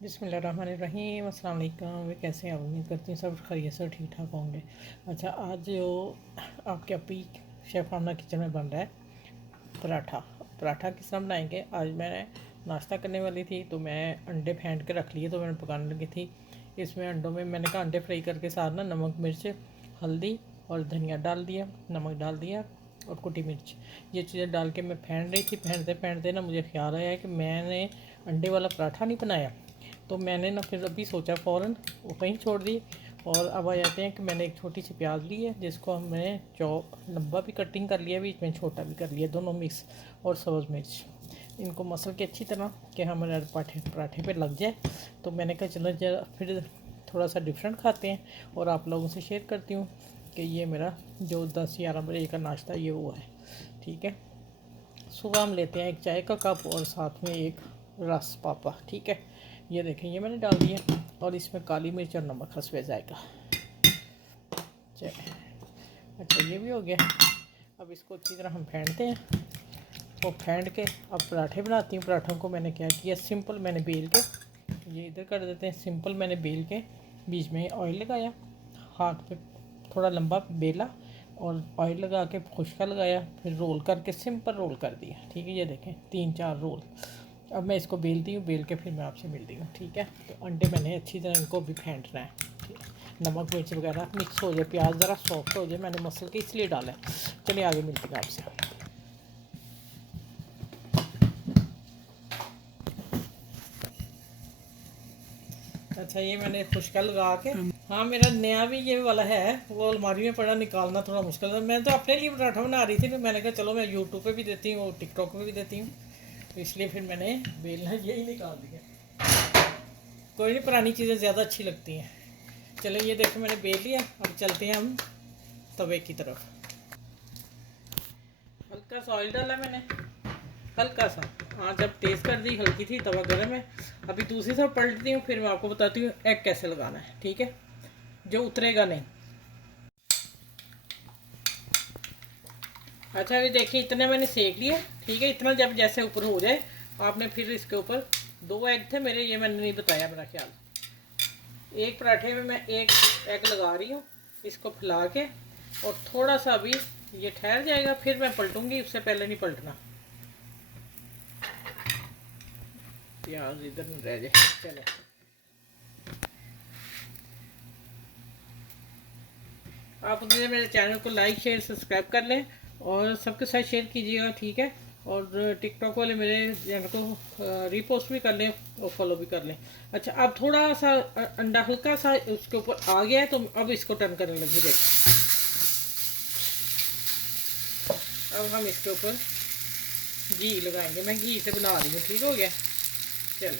बिस्मिल्लाहिर्रहमानिर्रहीम। अस्सलाम वालेकुम। कैसे हैं आप? उम्मीद करती हूँ सब खैरियत से ठीक ठाक होंगे। अच्छा, आज जो आपके अपी शेफ़ आमना किचन में बन रहा है पराठा। पराठा किस तरह बनाएंगे? आज मैंने नाश्ता करने वाली थी तो मैं अंडे फेंट के रख लिए, तो मैंने पकाने लगी थी। इसमें अंडों में मैंने कहा अंडे फ्राई करके साथ ना नमक मिर्च हल्दी और धनिया डाल दिया, नमक डाल दिया और कुटी मिर्च, ये चीज़ें डाल के मैं फेंट रही थी। फेंटते फेंटते ना मुझे ख्याल आया कि मैंने अंडे वाला पराठा नहीं बनाया। तो मैंने ना फिर अभी सोचा फ़ौरन वो कहीं छोड़ दी। और अब आ जाते हैं कि मैंने एक छोटी सी प्याज ली है जिसको हमने चॉप लंबा भी कटिंग कर लिया, बीच में छोटा भी कर लिया, दोनों मिक्स, और सब्ज़ मिर्च। इनको मसल के अच्छी तरह कि हमारे पराठे पराठे पे लग जाए। तो मैंने कहा चलो जरा फिर थोड़ा सा डिफरेंट खाते हैं और आप लोगों से शेयर करती हूँ कि ये मेरा जो 10-11 बजे का नाश्ता ये वो है। ठीक है, सुबह हम लेते हैं एक चाय का कप और साथ में एक रस पापा। ठीक है, ये देखें ये मैंने डाल दिया और इसमें काली मिर्च और नमक हंसवे जाएगा। चलिए, अच्छा ये भी हो गया। अब इसको अच्छी तरह हम फेंटते हैं और फेंट के अब पराठे बनाती हूँ। पराठों को मैंने क्या किया, सिंपल मैंने बेल के ये इधर कर देते हैं। सिंपल मैंने बेल के बीच में ऑयल लगाया, हाथ पे थोड़ा लंबा बेला और ऑयल लगा के खुशका लगाया, फिर रोल करके सिंपल रोल कर दिया। ठीक है, ये देखें 3-4 रोल। अब मैं इसको बेलती हूँ, बेल के फिर मैं आपसे मिलती हूँ। ठीक है, तो अंडे मैंने अच्छी तरह इनको भी फेंटना है। ठीक है, नमक मिर्च वगैरह मिक्स हो जाए, प्याज ज़रा सॉफ्ट हो जाए, मैंने मसल के इसलिए डाला है। चलिए आगे मिलती हूँ आपसे। अच्छा, ये मैंने खुशका लगा के, हाँ मेरा नया भी ये वाला है, वो अलमारी में पड़ा, निकालना थोड़ा मुश्किल है। मैं तो अपने लिए पराठा बना रही थी, तो मैंने कहा चलो मैं यूट्यूब पे भी देती हूँ और टिकटॉक पे भी देती हूँ, तो इसलिए फिर मैंने बेलना यही निकाल दिया। कोई नहीं, पुरानी चीज़ें ज़्यादा अच्छी लगती हैं। चलो ये देखो मैंने बेल लिया, अब चलते हैं हम तवे की तरफ। हल्का सा ऑयल डाला मैंने, हल्का सा। हाँ, जब तेज़ कर दी हल्की थी, तवा गर्म है। अभी दूसरी तरफ पलटती हूँ, फिर मैं आपको बताती हूँ एग कैसे लगाना है। ठीक है, जो उतरेगा नहीं। अच्छा, ये देखिए इतने मैंने सेक लिया। ठीक है, इतना जब जैसे ऊपर हो जाए, आपने फिर इसके ऊपर 2 एग थे मेरे, ये मैंने नहीं बताया मेरा ख्याल। एक पराठे में मैं एक एग लगा रही हूँ, इसको फैला के, और थोड़ा सा अभी ये ठहर जाएगा, फिर मैं पलटूंगी, उससे पहले नहीं पलटना। प्याज इधर में रह जाए। चले, आप मेरे चैनल को लाइक शेयर सब्सक्राइब कर लें और सबके साथ शेयर कीजिएगा। ठीक है, और टिकटॉक वाले मेरे चैनल को रीपोस्ट भी कर लें और फॉलो भी कर लें। अच्छा, अब थोड़ा सा अंडा हल्का सा उसके ऊपर आ गया है, तो अब इसको टर्न करने लगी। देख, अब हम इसके ऊपर घी लगाएंगे, मैं घी से बना रही हूँ। ठीक हो गया, चलो।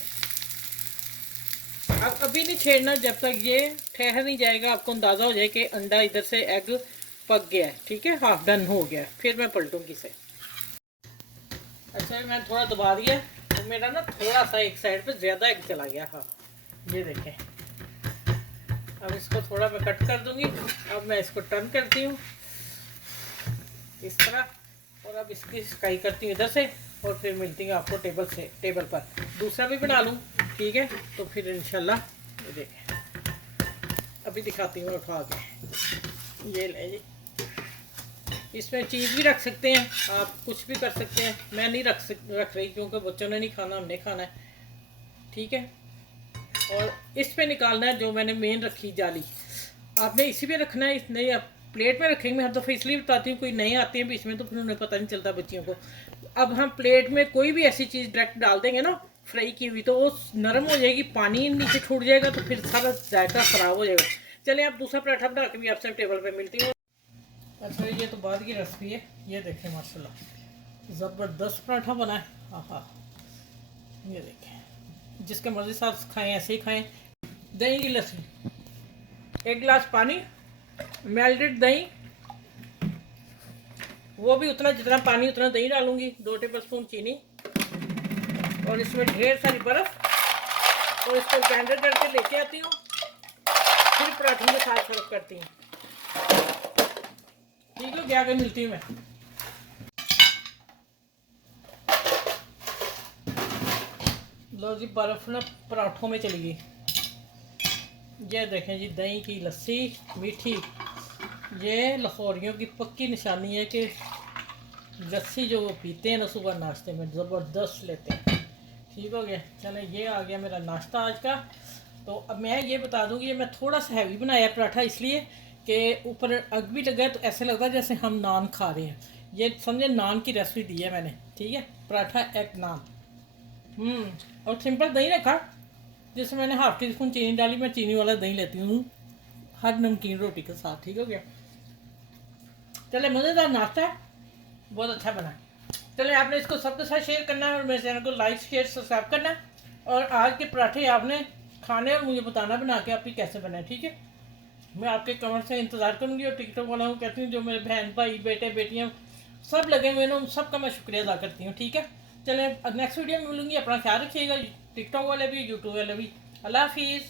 अब अभी नहीं छेड़ना जब तक ये ठहर नहीं जाएगा, आपको अंदाज़ा हो जाए कि अंडा इधर से एग पक गया है। ठीक है, हाफ डन हो गया, फिर मैं पलटूंगी इसे। अच्छा, मैं थोड़ा दबा दिया तो मेरा ना थोड़ा सा एक साइड पे ज़्यादा एग चला गया। हाँ, ये देखें। अब इसको थोड़ा मैं कट कर दूंगी। अब मैं इसको टर्न करती हूँ इस तरह, और अब इसकी स्काई करती हूँ इधर से, और फिर मिलती हूँ आपको टेबल पर दूसरा भी बना लूँ। ठीक है, तो फिर इंशाल्लाह ये देखें, अभी दिखाती हूँ उठा के। ये ले जी, इसमें चीज़ भी रख सकते हैं, आप कुछ भी कर सकते हैं। मैं नहीं रख रही क्योंकि बच्चों ने नहीं खाना, हमने खाना है। ठीक है, और इस पे निकालना है जो मैंने मेन रखी जाली, आपने इसी पे रखना है। इस नहीं, आप प्लेट में रखेंगे। मैं हर दफ़ा इसलिए बताती हूँ, कोई नए आते हैं बीच में तो फिर उन्हें पता नहीं चलता बच्चियों को। अब हम प्लेट में कोई भी ऐसी चीज़ डायरेक्ट डाल देंगे ना फ्राई की हुई, तो वो नरम हो जाएगी, पानी नीचे छूट जाएगा, तो फिर सारा जायका ख़राब हो जाएगा। चलिए, आप दूसरा पराठा बना के भी आपसे टेबल पर मिलती हूँ। अच्छा, ये तो बाद की रेसिपी है। ये देखें माशाल्लाह ज़बरदस्त पराठा बना है। हाँ हाँ, ये देखें, जिसके मर्जी साथ खाएं ऐसे ही खाएं। दही की लस्सी, 1 गिलास पानी, मेल्टेड दही, वो भी उतना जितना पानी उतना दही डालूंगी, 2 टेबल स्पून चीनी, और इसमें ढेर सारी बर्फ़, और इसको ग्राइंडर करके लेके आती हूँ, फिर पराठों के साथ सर्व करती हूँ। ठीक है, क्या आगे मिलती हूँ मैं। लो जी, बर्फ़ ना पराठों में चली गई। ये देखें जी, दही की लस्सी मीठी। ये लाहौरियों की पक्की निशानी है कि लस्सी जो वो पीते हैं ना सुबह नाश्ते में, ज़बरदस्त लेते हैं। ठीक हो गया, चलें ये आ गया मेरा नाश्ता आज का। तो अब मैं ये बता दूँगी, ये मैं थोड़ा सा हैवी बनाया पराठा इसलिए कि ऊपर अग भी लगा है, तो ऐसे लगता है जैसे हम नान खा रहे हैं। ये समझे, नान की रेसिपी दी है मैंने। ठीक है, पराठा एक नान। और सिंपल दही रखा, जिसमें मैंने हाफ टी स्पून चीनी डाली। मैं चीनी वाला दही लेती हूँ हर नमकीन रोटी के साथ। ठीक हो गया, चले मज़ेदार नाश्ता है, बहुत अच्छा बना है। चले, आपने इसको सबके साथ शेयर करना है और मेरे चैनल को लाइक शेयर सब्सक्राइब करना है। और आज के पराठे आपने खाने और मुझे बताना बना के आपकी कैसे बने। ठीक है, मैं आपके कमेंट से इंतज़ार करूँगी। और टिकटॉक वाला हूँ कहती हूँ, जो मेरे बहन भाई बेटे बेटियाँ सब लगे हुए हैं, उन सबका मैं शुक्रिया अदा करती हूँ। ठीक है, चले नेक्स्ट वीडियो में मिलूँगी। अपना ख्याल रखिएगा, टिकटॉक वाले भी यूट्यूब वाले भी। अल्लाह हाफिज़।